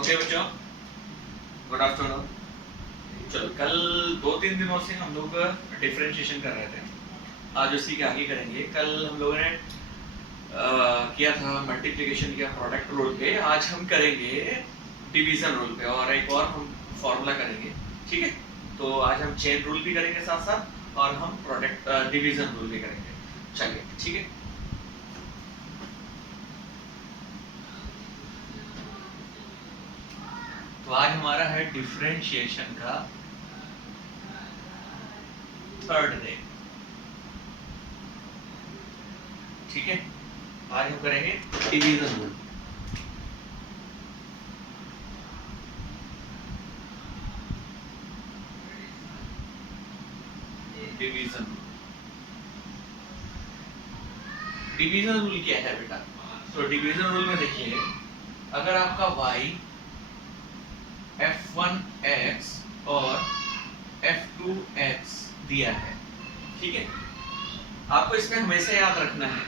Okay बच्चों, good afternoon. चलो, कल 2-3 दिनों से हम लोग डिफरेंशिएशन कर रहे थे। आज उसी के आगे करेंगे। कल हम लोगों ने किया था मल्टीप्लिकेशन किया प्रोडक्ट रूल पे। आज हम करेंगे डिवीजन रूल पे और एक और हम फॉर्मूला करेंगे। ठीक है, तो आज हम चेन रूल भी करेंगे साथ साथ और हम प्रोडक्ट डिवीजन रूल भी करेंगे। चलिए, ठीक है। तो आज हमारा है डिफरेंशिएशन का थर्ड डे। ठीक है, आज हम करेंगे division rule. Division rule, division rule क्या है बेटा? तो डिवीजन रूल में देखिए, अगर आपका y f1x और f2x दिया है, ठीक है, आपको इसमें हमेशा याद रखना है,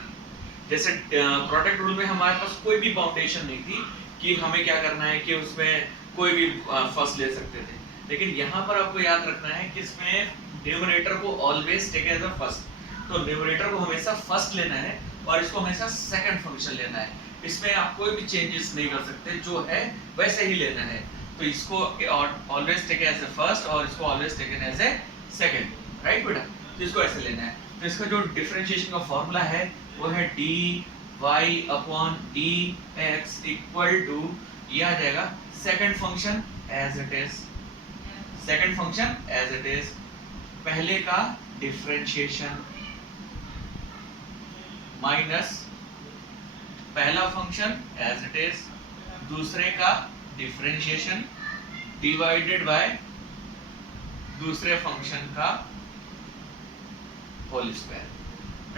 जैसे प्रोडक्ट रूल में हमारे पास कोई भी बाउंडेशन नहीं थी कि हमें क्या करना है कि उसमें कोई भी फर्स्ट ले सकते थे, लेकिन यहाँ पर आपको याद रखना है कि इसमें न्यूमरेटर को always take as a first. तो न्यूमरेटर को हमेशा फर्स्ट लेना है और इसको हमेशा सेकंड फंक्शन लेना है। इसमें आप कोई भी चेंजेस नहीं कर सकते, जो है वैसे ही लेना है। तो इसको always take as a first और इसको always taken as a second, right बेटा? तो इसको ऐसे लेना है। तो इसका जो डिफरेंशिएशन का फॉर्मूला है वो है dy upon dx equal to, ये आ जाएगा second function as it is, second function as it is, पहले का डिफरेंशिएशन माइनस पहला फंक्शन एज इट इज, दूसरे का डिफरेंशिएशन डिवाइडेड बाय दूसरे फंक्शन का होल स्क्वायर,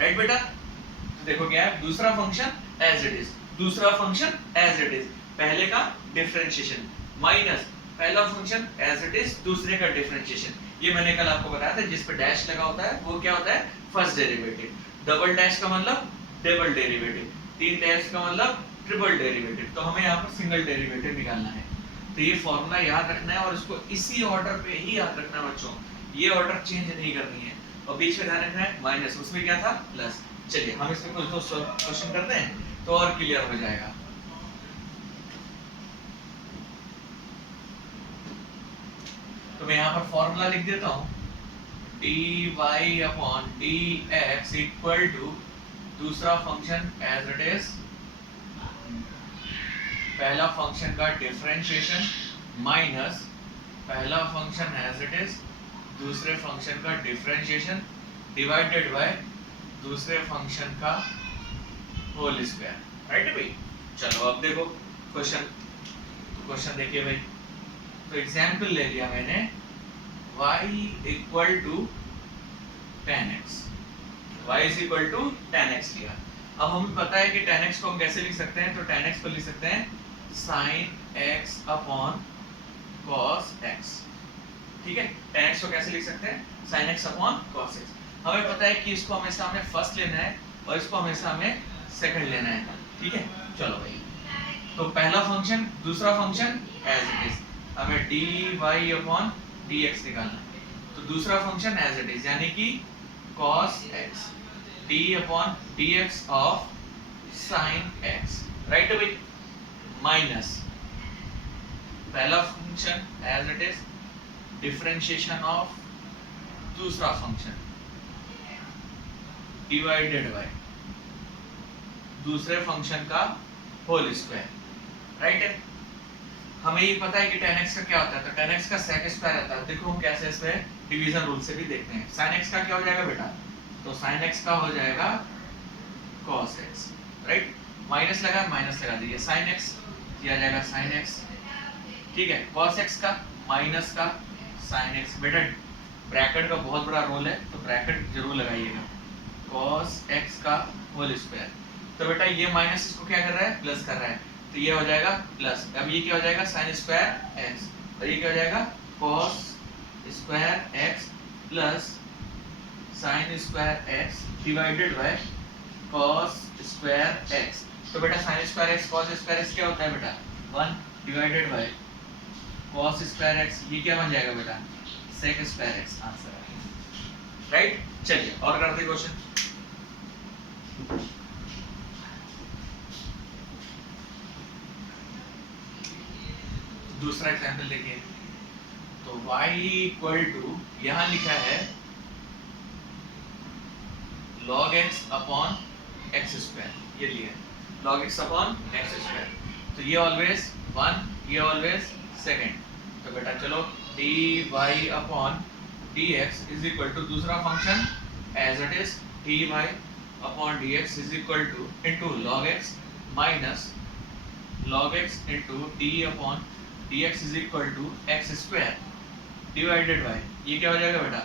राइट बेटा? तो देखो क्या है, दूसरा फंक्शन एज इट इज, दूसरा फंक्शन एज इट इज, पहले का डिफरेंशिएशन माइनस पहला फंक्शन एज इट इज, दूसरे का डिफरेंशिएशन। ये मैंने कल आपको बताया था, जिस पे डैश लगा होता है वो क्या होता है? First derivative. डबल डैश का मतलब डबल डेरिवेटिव, तीन डैश का मतलब ट्रिपल डेरिवेटिव। तो हमें यहाँ पर सिंगल डेरिवेटिव निकालना है। तो ये फॉर्मूला याद रखना है और इसको इसी ऑर्डर पे ही याद रखना है बच्चों, ये ऑर्डर चेंज नहीं करनी है। और बीच में ध्यान रखना है माइनस, उसमें क्या था? प्लस। चलिए हम इसमें कुछ दो क्वेश्चन करते हैं तो और क्लियर हो जाएगा। तो मैं यहाँ पर फॉर्मूला लिख देता हूँ, dy upon dx equal to दूसरा फंक्शन एज इट इज, पहला फंक्शन का डिफरेंशिएशन माइनस पहला फंक्शन एज इट इज, दूसरे फंक्शन का डिफरेंशिएशन डिवाइडेड बाय दूसरे फंक्शन का होल स्क्वायर, राइट भाई? चलो अब देखो क्वेश्चन, तो क्वेश्चन देखिए भाई। तो एग्जांपल ले लिया मैंने y equal to 10x, y is equal to 10x लिया। अब हमें पता है कि 10x को हम कैसे लिख सकते हैं? तो 10x को लिख सकते हैं sin x upon cos x, ठीक है? 10x को कैसे लिख सकते हैं? sin x upon cos x। हमें पता है कि इसको हमेशा हमें फर्स्ट लेना है और इसको हमेशा हमें सेकंड लेना है, ठीक है? चलो भाई, तो पहला फंक्शन दूसरा फंक्शन एज इट इज, हमें dy अपॉन dx निकालना है। तो दूसरा फंक्शन एज इट इज यानी कि cos x, d upon dx of sin x, right भाई? माइनस पहला function as it is, differentiation of दूसरा फंक्शन डिवाइडेड बाय दूसरे फंक्शन का होल स्क्वायर, राइट है? हमें ये पता है कि 10x का क्या होता है, तो 10x का sec स्क्वायर आता है। देखो हम कैसे इसमें डिवीजन रूल से भी देखते हैं। sin x का क्या हो जाएगा बेटा? तो sin x का हो जाएगा cos x, राइट? माइनस लगा, माइनस लगा दीजिए, sin x किया जाएगा sin x, ठीक है? cos x का माइनस का sin x। बेटा ब्रैकेट का बहुत बड़ा रोल है, तो ब्रैकेट जरूर लगाइएगा। cos x का होल स्क्वायर, तो बेटा ये माइनस इसको क्या कर रहा है? प्लस कर रहा है, तो ये हो जाएगा प्लस। अब ये क्या हो जाएगा? sin स्क्वायर x, और ये क्या हो जाएगा? cos square x plus sin square x divided bye cos square x। तो बेटा sin square x cos square x क्या होता है बेटा? 1। Divided by cos square x, ये क्या बन जाएगा बेटा, sec स्क्वायर x आंसर है, राइट। चलिए और करते हैं क्वेश्चन। दूसरा एग्जांपल देखिए, तो y इक्वल टू यहां लिखा है log x upon x square, ये लिया है log x upon x square, तो ये ऑलवेज 1, ये ऑलवेज सेकंड, तो बेटा चलो dy upon dx is equal to दूसरा function as it is dy upon dx is equal to into log x minus log x into d upon dx is equal to x square divided by, ये क्या हो जाएगा बेटा,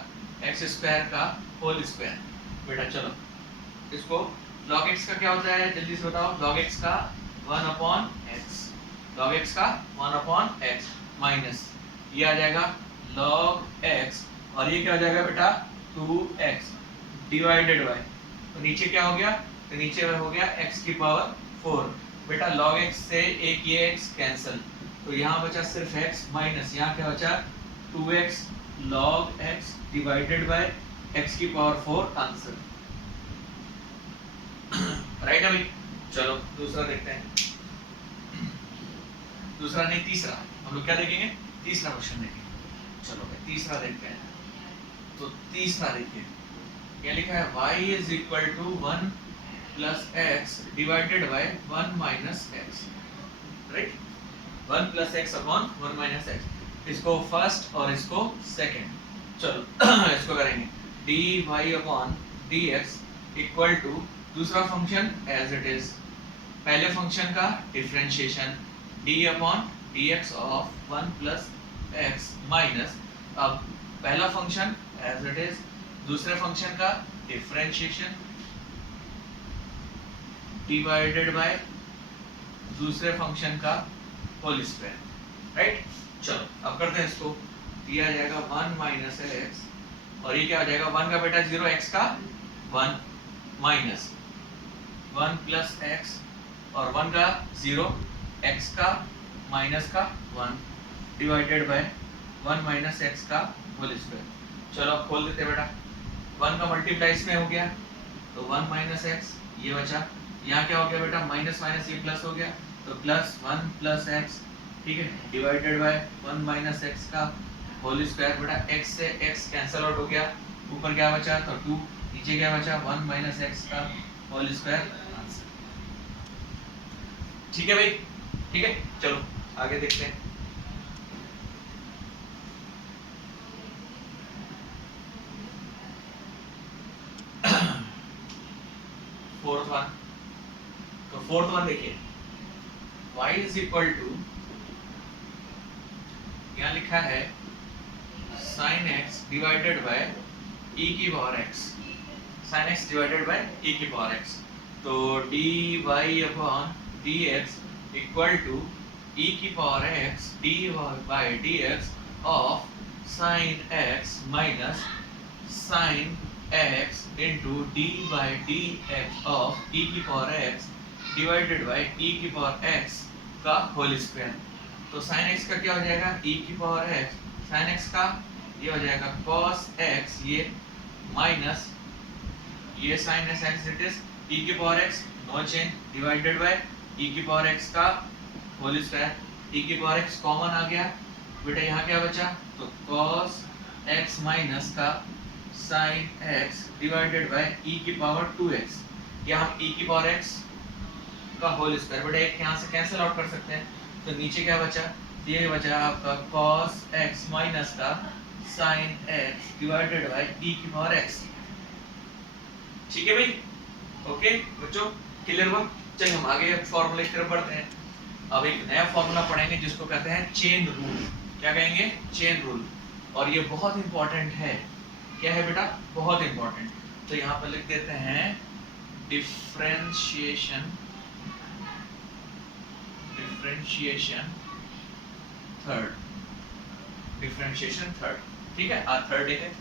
x square का whole square. बेटा चलो इसको log x का क्या होता है जल्दी से बताओ, log x का 1 अपॉन x, log x का 1 अपॉन x माइनस ये आ जाएगा log x और ये क्या हो जाएगा बेटा 2x डिवाइडेड बाय, तो नीचे क्या हो गया, तो नीचे हो गया x की पावर 4। बेटा log x से एक ये x कैंसिल, तो यहाँ बचा सिर्फ x माइनस यहाँ क्या बचा 2x log x divided bye x की पावर 4 आंसर, राइट अभी। चलो दूसरा देखते हैं, दूसरा नहीं तीसरा, हम लोग क्या देखेंगे, तीसरा क्वेश्चन देखेंगे। चलो भाई तीसरा देखते हैं, तो तीसरा देखिए, क्या लिखा है y is equal to 1 plus x divided by 1 minus x, right, 1 plus x upon 1 minus x, इसको फर्स्ट और इसको सेकंड, चलो इसको करेंगे dy upon dx equal to दूसरा फंक्शन एज इट इज, पहले फंक्शन का differentiation d upon dx of 1 plus x minus, अब पहला फंक्शन एज इट इज, दूसरे फंक्शन का डिफरेंशिएशन डिवाइडेड बाय दूसरे फंक्शन का होल स्क्वायर, राइट। चलो अब करते हैं इसको, दिया जाएगा 1 माइनस x और ये क्या हो जाएगा 1 का बेटा 0, x का 1 माइनस 1 प्लस x और 1 का 0, x का माइनस का 1 डिवाइडेड बाय 1 माइनस x का होल स्क्वायर। चलो अब खोल देते बेटा, 1 का मल्टीप्लाई इसमें हो गया तो 1 माइनस x, ये बचा, यहाँ क्या हो गया बेटा माइनस माइनस ये प्लस हो गया, तो प्लस 1 प्लस x, ठीक है, डिवाइडेड बाय 1 माइनस x का होल स्क्वायर। बेटा x से x कैंसिल आउट हो गया, ऊपर क्या बचा तो 2, नीचे क्या बचा 1 माइनस x का होल स्क्वायर आंसर, ठीक है भाई, ठीक है। चलो आगे देखते हैं, फोर्थ वन, तो फोर्थ वन देखिए, y इज इक्वल टू, यहाँ लिखा है sin x divided by e की power x, sin x divided by e की पावर x, तो dy upon dx equal to e की power x dy by dx of sin x minus sin x into d by dx of e की power x divided by e की power x का whole square. तो sin x का क्या हो जाएगा e की पावर x, sin x का ये हो जाएगा cos x, ये माइनस ये sin x it is e की power x no change divided by e की पावर x का होल स्क्वायर, e की पावर x कॉमन आ गया बेटा, यहाँ क्या बचा तो cos x माइनस का sin x divided by e की पावर 2x, या हम e की पावर x का होल स्क्वायर, बेटा एक यहाँ से कैंसिल आउट कर सकते हैं, तो नीचे क्या बचा, ये बचा आपका cos x माइनस का sin x divided by e की पावर x, ठीक है भाई, ओके बच्चों क्लियर हुआ। चलिए हम आगे फॉर्मूले की तरफ बढ़ते हैं। अब एक नया फॉर्मूला पढ़ेंगे जिसको कहते हैं चेन रूल, क्या कहेंगे चेन रूल, और ये बहुत इंपॉर्टेंट है, क्या है बेटा बहुत इंपॉर्टेंट, तो यहाँ पर लिख देते हैं डिफरेंशिएशन थर्ड, ठीक है, आज थर्ड डे है,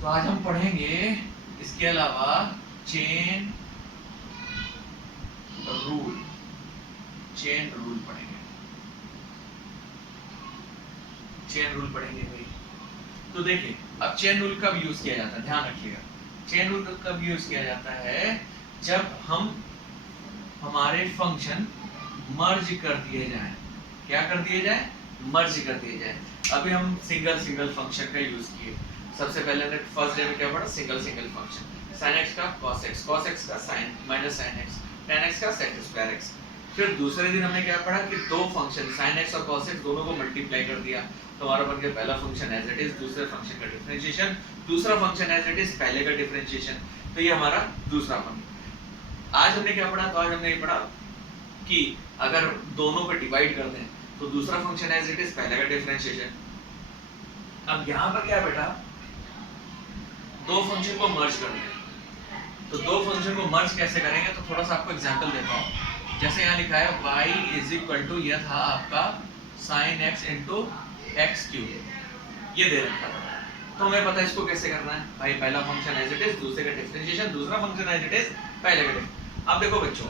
तो आज हम पढ़ेंगे इसके अलावा चेन रूल पढ़ेंगे, चेन रूल पढ़ेंगे भाई। तो देखिए अब चेन रूल कब यूज किया जाता है, ध्यान रखिएगा। चेन रूल कब यूज किया जाता है, जब हम हमारे फंक्शन मर्ज कर दिए जाएं। क्या कर दिए जाएं, मर्ज कर दिए जाएं। अभी हम सिंगल फंक्शन का यूज किए। सबसे पहले ने फर्स्ट डे में क्या पढ़ा, सिंगल फंक्शन, sin x का cos x का sin minus sin x, tan x का sec स्क्वायर x। फिर दूसरे दिन हमने क्या पढ़ा कि दो फंक्शन sin x और cos x दोनों को मल्टीप्लाई कर दिया, तो हमारा बन गया पहला फंक्शन एज इट इज, दूसरे फंक्शन का डिफरेंशिएशन, दूसरा फंक्शन एज इट इज, पहले का डिफरेंशिएशन। तो ये हमारा दूसरा फंक्शन। आज हमने क्या पढ़ा, तो आज हमने ये पढ़ा कि अगर दोनों को डिवाइड कर दें तो दूसरा फंक्शन एज इट इज, पहले का डिफरेंशिएशन। अब यहाँ पर क्या है बेटा, दो फंक्शन को मर्ज करना है। तो दो फंक्शन को मर्ज कैसे करेंगे, तो थोड़ा सा आपको एग्जांपल देता हूँ। जैसे यहाँ लिखा है y इज इक्वल टू, यह था आपका sin x into x cube, ये दे रखा है। तो हमें पता है इसको कैसे करना है भाई, पहला फंक्शन एज इट इज, दूसरे का डिफरेंशिएशन, दूसरा फंक्शन एज इट इज, पहले का डिफरेंशिएशन। अब देखो बच्चों,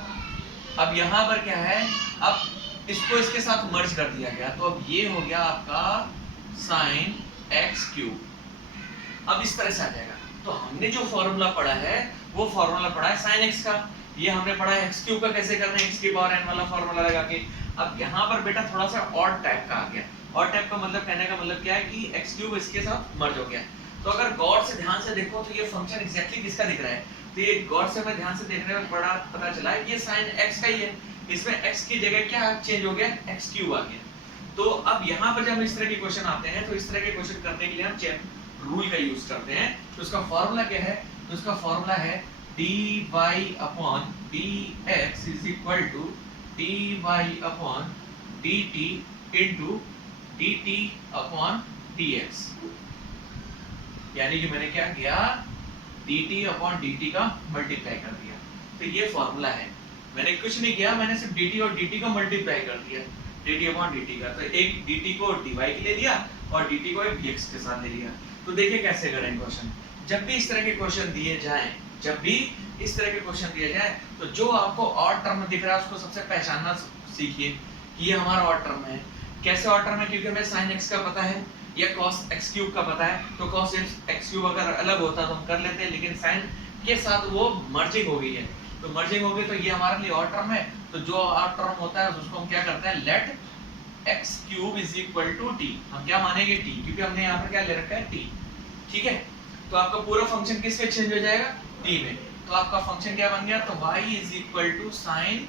अब यहाँ पर क्या है, अब इसको इसके साथ मर्ज कर दिया गया, तो अब ये हो गया आपका sin x क्यूब। अब इस तरह से आ जाएगा। तो हमने जो फॉर्मूला पढ़ा है वो फॉर्मूला पढ़ा है sin x का, ये हमने पढ़ा है x क्यूब का कैसे करना है, x की पावर n वाला फॉर्मूला लगा के। अब यहाँ पर बेटा थोड़ा सा ऑड टाइप का आ गया। ऑड टाइप का मतलब, कहने का मतलब क्या है कि x क्यूब इसके साथ मर्ज हो गया। तो अगर गौर से ध्यान से देखो तो ये फंक्शन एग्जैक्टली किसका दिख रहा है, तो ये गौर से मैं ध्यान से देखने में बड़ा पता चला है ये sin x का ही है। इसमें x की जगह क्या चेंज हो गया, x क्यूब आ गया। तो अब यहाँ पर जब इस तरह के क्वेश्चन आते हैं, तो इस तरह के क्वेश्चन करने के लिए हम चेन रूल का यूज करते हैं। तो उसका फॉर्मूला क्या है, तो उसका फॉर्मूला है dy upon dx is equal to dy upon dt into dt upon dx। यानी कि मैंने क्या किया, dt अपॉन dt का मल्टीप्लाई कर दिया। तो ये फॉर्मूला है, मैंने कुछ नहीं किया, मैंने सिर्फ dt और dt का मल्टीप्लाई कर दिया, dt अपॉन dt का। तो एक dt को dy के ले लिया और dt को एक dx के साथ ले लिया। तो देखिए कैसे करें क्वेश्चन। जब भी इस तरह के क्वेश्चन दिए जाएं, जब भी इस तरह के क्वेश्चन दिए जाएं, तो जो आपको ऑड टर्म दिख रहा है उसको सबसे पहचानना सीखिए कि ये हमारा ऑड टर्म है। कैसे ऑड टर्म है, क्योंकि हमें sin x का पता है या cos x क्यूब का पता है। तो cos x क्यूब अगर अलग होता तो हम कर लेते हैं, लेकिन sin के साथ वो मर्जिंग हो गई है। तो मर्जिंग हो गई तो ये हमारे लिए ऑड टर्म है। तो जो ऑड टर्म होता है उसको हम क्या करते हैं, let x cube is equal to t। हम क्या मानेंगे, t, क्योंकि हमने यहाँ पर क्या ले रखा है, t। ठीक है, तो आपका पूरा फंक्शन किस में चेंज हो जाएगा, t में। तो आपका फंक्शन क्या बन गया, तो y is equal to sine,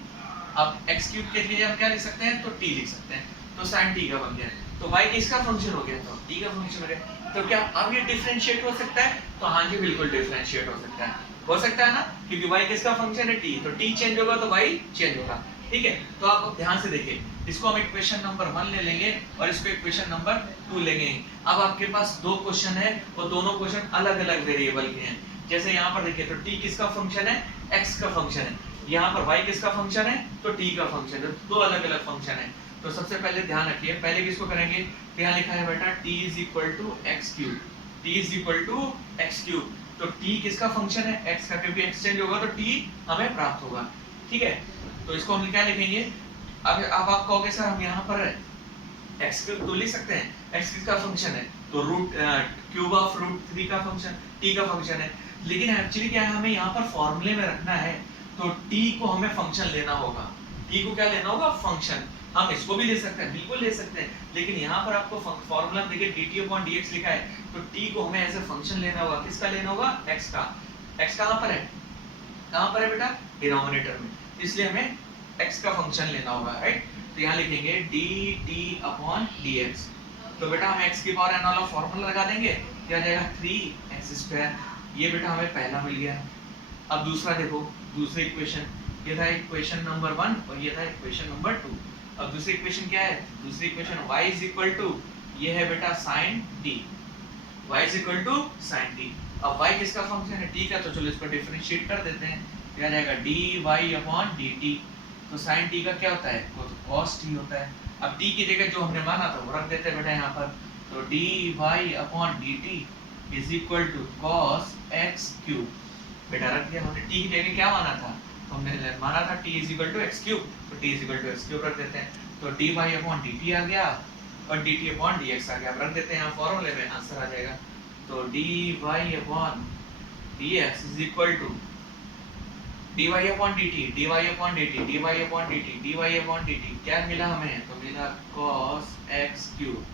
अब x क्यूब के लिए हम क्या लिख सकते हैं, तो t लिख सकते हैं। तो sin t का बन गया। तो y किसका फंक्शन हो गया, तो t का फंक्शन हो गया। तो क्या अब ये डिफरेंशिएट हो सकता है, तो हाँ जी बिल्कुल डिफरेंशिएट हो सकता है, हो सकता है ना, क्योंकि y किसका फंक्शन है, t। तो t चेंज होगा तो y चेंज होगा। ठीक है, तो आप ध्यान से देखिए, इसको हम इक्वेशन नंबर 1 ले लेंगे और इसको इक्वेशन नंबर 2 लेंगे। अब आपके पास दो क्वेश्चन है और दोनों क्वेश्चन अलग अलग वेरिएबल के हैं। जैसे यहाँ पर देखिए, तो t किसका फंक्शन है, x का फंक्शन है। यहाँ पर y किसका फंक्शन है, तो t का फंक्शन है। दो अलग अलग फंक्शन है। तो सबसे पहले ध्यान रखिए, पहले किसको करेंगे, तो यहाँ लिखा है बेटा t is equal to x cube, t is equal to x cube. तो t किसका फंक्शन है, x का, क्योंकि x चेंज होगा तो t हमें प्राप्त होगा। ठीक है, तो इसको हम क्या लिखेंगे, अब आप कहोगे सर हम यहाँ पर x क्यूब तो लिख सकते हैं, x किसका फंक्शन है, तो रूट क्यूब ऑफ रूट 3 का फंक्शन, t का फंक्शन है। लेकिन एक्चुअली क्या है, हमें यहाँ पर फॉर्मूले में रखना है, तो t को हमें फंक्शन लेना होगा। t को क्या लेना होगा, फंक्शन। हम इसको भी ले सकते हैं, बिल्कुल ले सकते हैं, लेकिन यहाँ पर आपको फॉर्मूला देखिए dt अपॉन dx लिखा है, तो t को हमें ऐसे फंक्शन लेना होगा। किसका लेना होगा, x का। x कहाँ पर है, कहाँ पर है बेटा, डिनोमिनेटर में, इसलिए हमें x का फंक्शन लेना होगा, राइट। तो यहाँ लिखेंगे dt अपॉन dx। तो बेटा हम x की पावर n वाला फॉर्मूला लगा देंगे, क्या आ जाएगा 3x²। ये बेटा हमें पहला मिल गया। अब दूसरा देखो, दूसरी इक्वेशन, ये था इक्वेशन नंबर 1 और ये था इक्वेशन नंबर 2। अब दूसरी इक्वेशन क्या है, दूसरी equation y is equal to, ये है बेटा sin t, y is equal to sin t। अब y किसका फंक्शन है, t का, तो चलो इसको डिफरेंशिएट कर देते हैं, क्या आ जाएगा dy अपॉन dt। तो sin t का क्या होता है, वो तो cos t होता है। अब t की जगह जो हमने माना था वो रख देते हैं बेटा यहाँ पर, तो dy upon dt is equal to cos x cube. बेटा रख दिया हमने, t की जगह क्या माना था, तो हमने माना था t is equal to x cube, तो t is equal to x cube रख देते हैं। तो dy अपॉन dt आ गया और dt अपॉन dx आ गया। अब रख देते हैं यहाँ फॉर्मूले में, आंसर आ जाएगा। तो dy upon dx is equal to dy upon dt, dy upon dt, dy upon dt, dy upon dt क्या मिला हमें? तो मिला cos x क्यूब,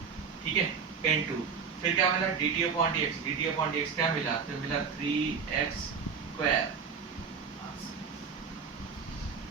ठीक है, इनटू फिर क्या मिला? dt upon dx, dt upon dx क्या मिला? तो मिला 3x स्क्वायर,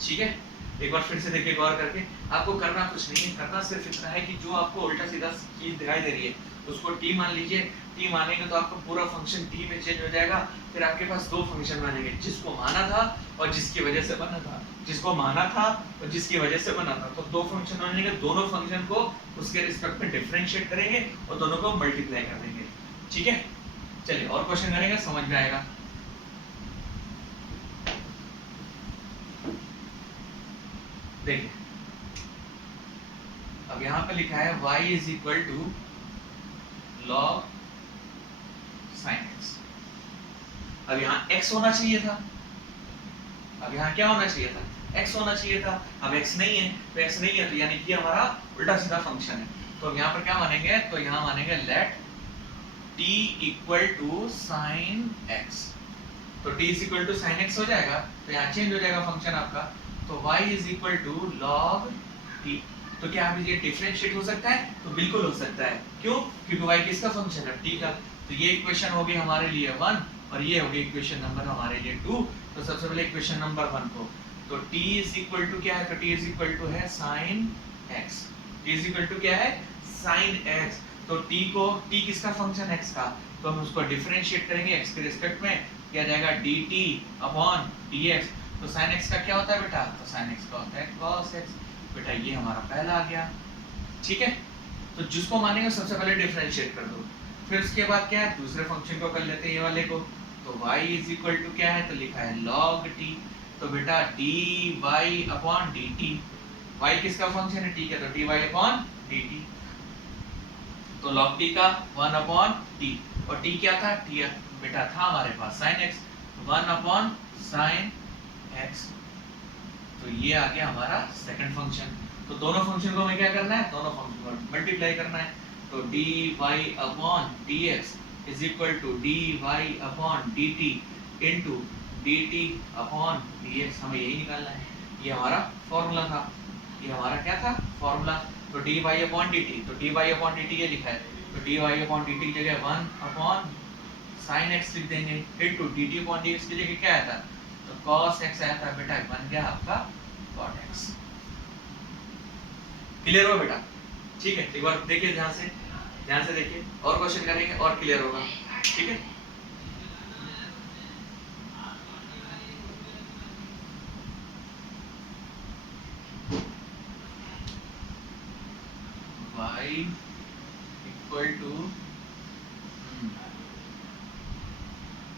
ठीक है। एक बार फिर से देखिए गौर करके, आपको करना कुछ नहीं है, करना सिर्फ इतना है कि जो आपको उल्टा सीधा चीज दिखाई दे रही है उसको t मान लीजिए। t मानेंगे तो आपका पूरा फंक्शन t में चेंज हो जाएगा। फिर आपके पास दो फंक्शन बनेंगे, जिसको माना था और जिसकी वजह से बना था, जिसको माना था और जिसकी वजह से बना था। तो दो फंक्शन बनेंगे, दोनों फंक्शन को उसके रिस्पेक्ट में डिफरेंशिएट करेंगे और दोनों को मल्टीप्लाई कर देंगे, ठीक है। चलिए और क्वेश्चन करेंगे, समझ में आएगा। देखिए अब यहाँ पे लिखा है y is equal to log sin x। अब यहाँ x होना चाहिए था, अब यहाँ क्या होना चाहिए था? x होना चाहिए था। अब x नहीं है, तो x नहीं है तो यानी कि हमारा उल्टा सीधा फंक्शन है। तो अब यहाँ पर क्या मानेंगे? तो यहाँ मानेंगे let t equal to sin x। तो t is equal to sin x हो जाएगा, तो यहाँ चेंज हो जाएगा फंक्शन आपका। तो y is equal to log t। तो क्या आप ये डिफरेंशिएट हो सकता है? तो बिल्कुल हो सकता है। क्यों? क्योंकि y किसका फंक्शन है? t का। तो ये इक्वेशन होगी हमारे लिए 1 और ये होगी इक्वेशन नंबर हमारे लिए 2। तो सबसे पहले इक्वेशन नंबर 1 को, तो t इज इक्वल टू क्या है? तो t इज इक्वल टू है sin x। t is equal to क्या है? sin x। तो t को, t किसका फंक्शन? x का। तो हम उसको डिफरेंशिएट करेंगे x के रिस्पेक्ट में, क्या जाएगा? dt upon dx। तो sin x का क्या होता है बेटा? तो sin x का होता है cos x। बेटा ये हमारा पहला आ गया, ठीक है। तो जिसको मानेंगे सबसे पहले डिफरेंशिएट कर दो। फिर उसके बाद क्या है? दूसरे फंक्शन को कर लेते हैं, ये वाले को। तो y इज इक्वल टू क्या है? तो लिखा है log t। तो बेटा dy अपॉन dt, y किसका फंक्शन है? t का, तो dy अपॉन dt। तो log t का 1 अपॉन t, और t क्या था? t बेटा था हमारे पास sin x, 1 upon sin x। तो ये आ गया हमारा सेकंड फंक्शन। तो दोनों फंक्शन को हमें क्या करना है? दोनों फंक्शन को मल्टीप्लाई करना है। तो dy upon dx is equal to dy upon dt into dt upon dx। हमें यही निकालना है, ये हमारा फॉर्मूला था, ये हमारा क्या था? फॉर्मूला। तो dy अपॉन dt, तो dy अपॉन dt ये लिखा है, तो dy अपॉन dt की जगह 1 अपॉन sin x लिख देंगे इनटू dt अपॉन dx की जगह क्या आया था? तो cos x आया था। बेटा बन गया आपका cot x। क्लियर हो बेटा? ठीक है, एक बार देखिए ध्यान से देखिए, और क्वेश्चन करेंगे और क्लियर होगा, ठीक है। y इक्वल टू,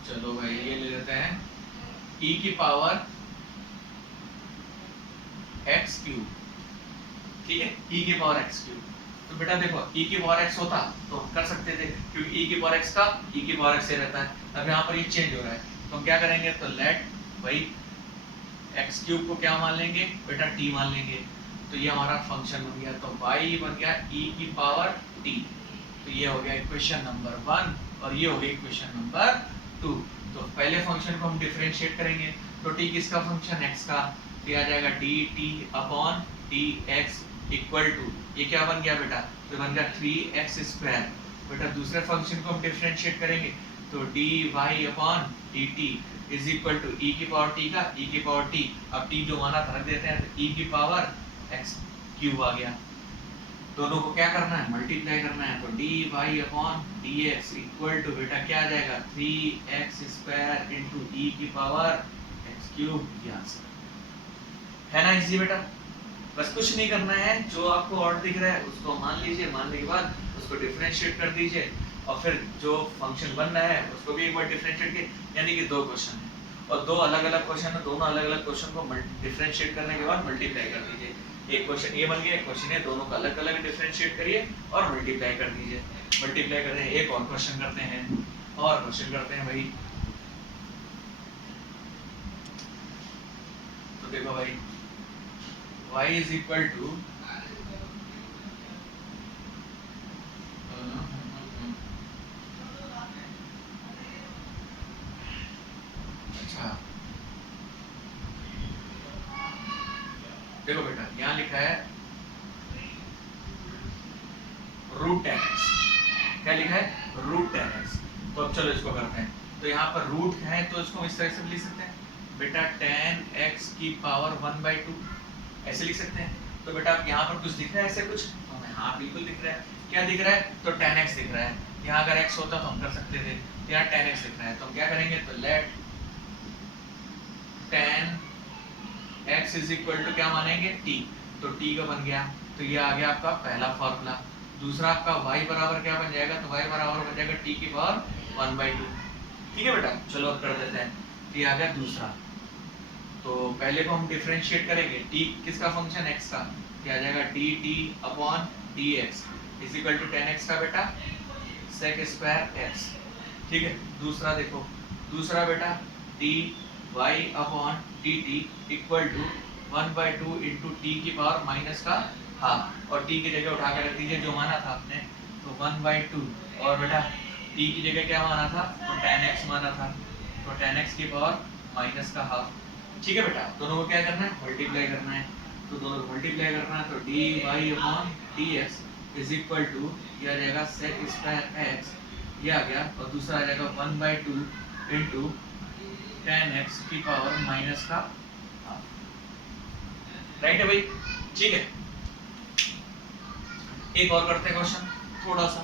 चलो भाई ये ले लेते हैं e की पावर x क्यूब, ठीक है, e की पावर x क्यूब। तो बेटा देखो e की पावर x होता तो हम कर सकते थे, क्योंकि e की पावर x का e की पावर x से रहता है। अब यहाँ पर ये चेंज हो रहा है, तो हम क्या करेंगे? तो लेट भाई x क्यूब को क्या मान लेंगे? बेटा t मान लेंगे। तो ये हमारा फंक्शन बन गया। तो y बन गया e की पावर t। तो ये हो गया इक्वेशन नंबर 1 और ये हो गया इक्वेशन नंबर 2। तो पहले फंक्शन को हम डिफरेंशिएट करेंगे। तो t किसका फंक्शन? x का। तो आ जाएगा dt upon dx equal to, ये क्या बन गया बेटा? तो बन गया 3x स्क्वायर। बेटा दूसरे फंक्शन को हम डिफरेंशिएट करेंगे, तो dy upon dt is equal to e की पावर t का, e की पावर t। अब t जो माना था रख देते हैं, तो e की पावर x क्यूब आ गया। दोनों को क्या करना है? मल्टीप्लाई करना है। तो dy upon dx equal to बेटा क्या आ जाएगा? 3x स्क्वायर इनटू e की पावर x क्यूब। ये आंसर है ना, इजी बेटा। बस कुछ नहीं करना है, जो आपको और दिख रहा है उसको मान लीजिए, मानने के बाद उसको डिफरेंशिएट कर दीजिए, और फिर जो फंक्शन बन रहा है उसको भी एक बार डिफरेंशिएट किए, यानी कि दो क्वेश्चन है और दो अलग अलग क्वेश्चन है, दोनों अलग अलग क्वेश्चन को डिफरेंशिएट करने के बाद मल्टीप्लाई कर दीजिए। एक क्वेश्चन ये बन गया, एक क्वेश्चन है, दोनों को अलग अलग डिफरेंशिएट करिए और मल्टीप्लाई कर दीजिए। मल्टीप्लाई करते हैं, एक और क्वेश्चन करते हैं, और क्वेश्चन करते हैं भाई। तो देखो भाई y इज इक्वल टू देखो बेटा यहाँ लिखा है रूट टेन एक्स, क्या लिखा है रूट टेन एक्स। तो अब चलो इसको करते हैं। तो यहाँ पर रूट है तो इसको इस तरह से भी लिख सकते हैं बेटा टेन एक्स की पावर 1/2 ऐसे लिख सकते हैं। तो बेटा आप यहाँ पर कुछ दिख रहा है ऐसे कुछ, तो हाँ बिल्कुल दिख रहा है। क्या दिख रहा है तो टेन एक्स दिख रहा है। यहाँ अगर एक्स होता तो हम कर सकते थे, यहाँ टेन एक्स दिख रहा है तो हम क्या करेंगे, तो let tan x is equal to क्या मानेंगे टी, तो टी का बन गया। तो ये आ गया आपका पहला फॉर्मूला। दूसरा आपका y बराबर क्या बन जाएगा, तो y बराबर बन जाएगा t की पावर 1/2। ठीक है बेटा, चलो अब कर देते हैं। ये आ गया दूसरा। तो पहले को हम डिफरेंशिएट करेंगे, t किसका फंक्शन x का, क्या आ जाएगा dt upon dx is equal to 10x का बेटा sec स्क्वायर x। ठीक है, दूसरा देखो, दूसरा बेटा dy upon dt equal to 1/2 into t की पावर माइनस का हाफ, और t की जगह उठा कर रख दीजिए जो माना था आपने, तो 1/2, और बेटा t की जगह क्या माना था, तो tan x माना था, तो tan x की पावर माइनस का हाफ। ठीक है बेटा, दोनों को क्या करना है, मल्टीप्लाई करना है। तो दोनों को मल्टीप्लाई करना है, तो dy upon dx is equal to ये आ जाएगा sec स्क्वायर x, ये आ गया, और दूसरा आ जाएगा 1/2 इंटू tan x की पावर माइनस का हाफ। राइट है भाई, ठीक है। एक और करते हैं क्वेश्चन, थोड़ा सा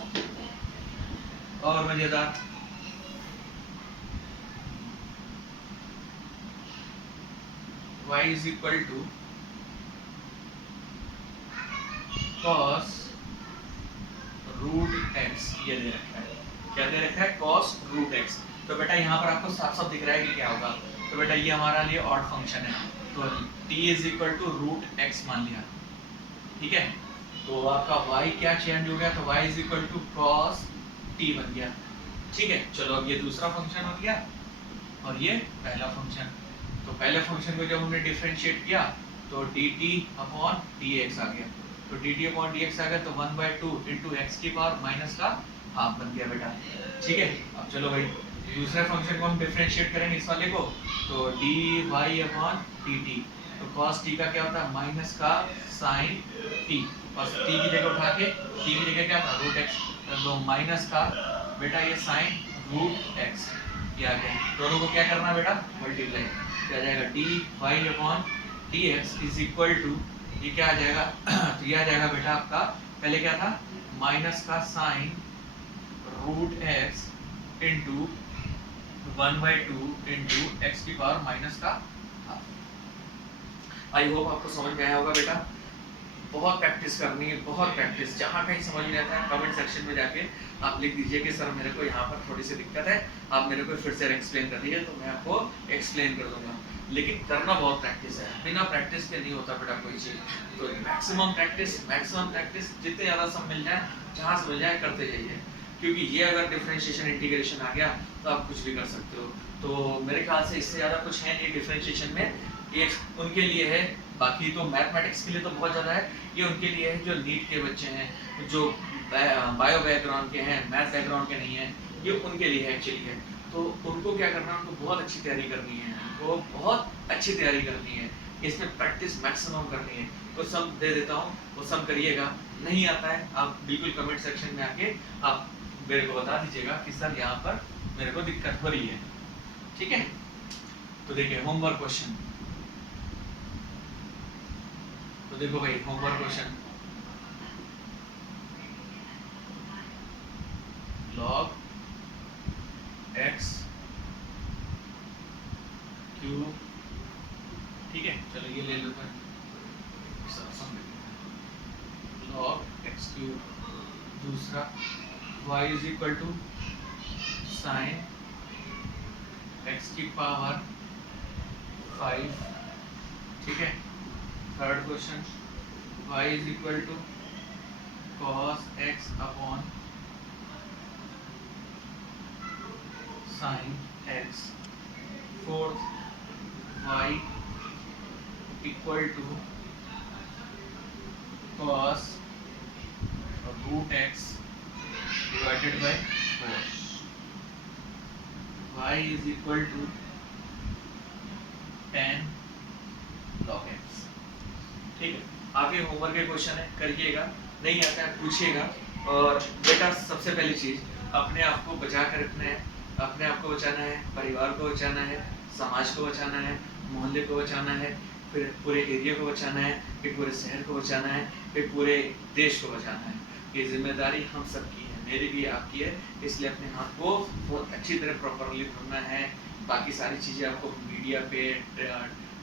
और मजेदार। y is equal to cos root x, ये दे रखा है, क्या दे रखा है, cos रूट x। तो बेटा यहाँ पर आपको साफ साफ दिख रहा है कि क्या होगा। तो बेटा ये हमारा लिए ऑड फंक्शन है, तो t is equal to root x मान लिया। ठीक है, तो आपका y क्या चेंज हो गया, तो y is equal to cos t बन गया। ठीक है, चलो अब ये दूसरा फंक्शन हो गया और ये पहला फंक्शन। तो पहले फंक्शन को जब हमने डिफरेंशिएट किया तो dt अपॉन dx आ गया, तो dt अपॉन dx आ गया, तो 1/2 इंटू एक्स की पावर माइनस का हाफ बन गया बेटा। ठीक है, अब चलो भाई दूसरे फंक्शन को हम डिफरेंशिएट करेंगे इस वाले को, तो dy अपॉन dt, तो cos t का क्या होता है, माइनस का sin t, और t की जगह उठा के t की जगह क्या था रूट x, तो माइनस का बेटा ये sin रूट x, ये आ गया। दोनों को क्या करना है बेटा, मल्टीप्लाई, क्या आ जाएगा dy upon dx is equal to ये क्या आ जाएगा तो ये आ जाएगा बेटा आपका, पहले क्या था माइनस का sin root x into 1/2 into x की पावर माइनस का हाफ। आई होप आपको समझ में आया होगा बेटा। बहुत प्रैक्टिस करनी है, बहुत प्रैक्टिस। जहाँ कहीं समझ नहीं आता है कमेंट सेक्शन में जाके आप लिख दीजिए कि सर मेरे को यहाँ पर थोड़ी सी दिक्कत है, आप मेरे को फिर से एक्सप्लेन कर दीजिए, तो मैं आपको एक्सप्लेन कर दूंगा। लेकिन करना बहुत प्रैक्टिस है, बिना प्रैक्टिस के नहीं होता बेटा कोई चीज़। तो मैक्सिमम प्रैक्टिस जितने ज़्यादा सब मिल जाए, जहाँ से मिल जाए करते जाइए, क्योंकि ये अगर डिफरेंशिएशन इंटीग्रेशन आ गया तो आप कुछ भी कर सकते हो। तो मेरे ख्याल से इससे ज़्यादा कुछ है नहीं डिफरेंशिएशन में, ये उनके लिए है, बाकी तो मैथमेटिक्स के लिए तो बहुत ज़्यादा है। ये उनके लिए है जो नीट के बच्चे हैं, जो बायो बैकग्राउंड के हैं, मैथ बैकग्राउंड के नहीं हैं, ये उनके लिए एक्चुअली है। तो उनको क्या करना है, उनको बहुत अच्छी तैयारी करनी है, उनको बहुत अच्छी तैयारी करनी है, इसमें प्रैक्टिस मैक्सिमम करनी है। तो सब दे देता हूँ, वो सब करिएगा। नहीं आता है आप बिल्कुल कमेंट सेक्शन में आके आप मेरे को बता दीजिएगा कि सर यहाँ पर मेरे को दिक्कत हो रही है। ठीक है, तो देखिए होमवर्क क्वेश्चन, तो देखो भाई homework question, log x cube, ठीक है चलो ये ले लो मैं, log x क्यूब, दूसरा y is equal to sine x की पावर 5, ठीक है। Third question y is equal to cos x upon sin x। Fourth y equal to cos root x divided by 4, y is equal to 10 log x। ठीक है, आपके homework के question है, करिएगा, नहीं आता है पूछिएगा। और बेटा सबसे पहली चीज, अपने आप को बचा कर रखना है, अपने आप को बचाना है, परिवार को बचाना है, समाज को बचाना है, मोहल्ले को बचाना है, फिर पूरे एरिया को बचाना है, फिर पूरे शहर को बचाना है, फिर पूरे देश को बचाना है। ये जिम्मेदारी हम सबकी है, मेरी भी आपकी है, इसलिए अपने हाथ को बहुत अच्छी तरह प्रॉपरली धोना है। बाकी सारी चीज़ें आपको मीडिया पे,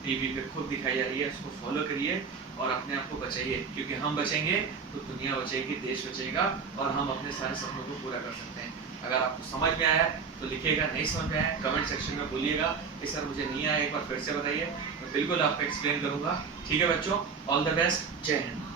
टीवी पे खुद दिखाई जा रही है, उसको फॉलो करिए और अपने आप को बचाइए, क्योंकि हम बचेंगे तो दुनिया बचेगी, देश बचेगा और हम अपने सारे सपनों को पूरा कर सकते हैं। अगर आपको समझ में आया तो लिखिएगा, नहीं समझ में आया कमेंट सेक्शन में बोलिएगा कि सर मुझे नहीं आया, एक बार फिर से बताइए, मैं बिल्कुल आपको एक्सप्लेन करूंगा। ठीक है बच्चों, ऑल द बेस्ट, जय हिंद।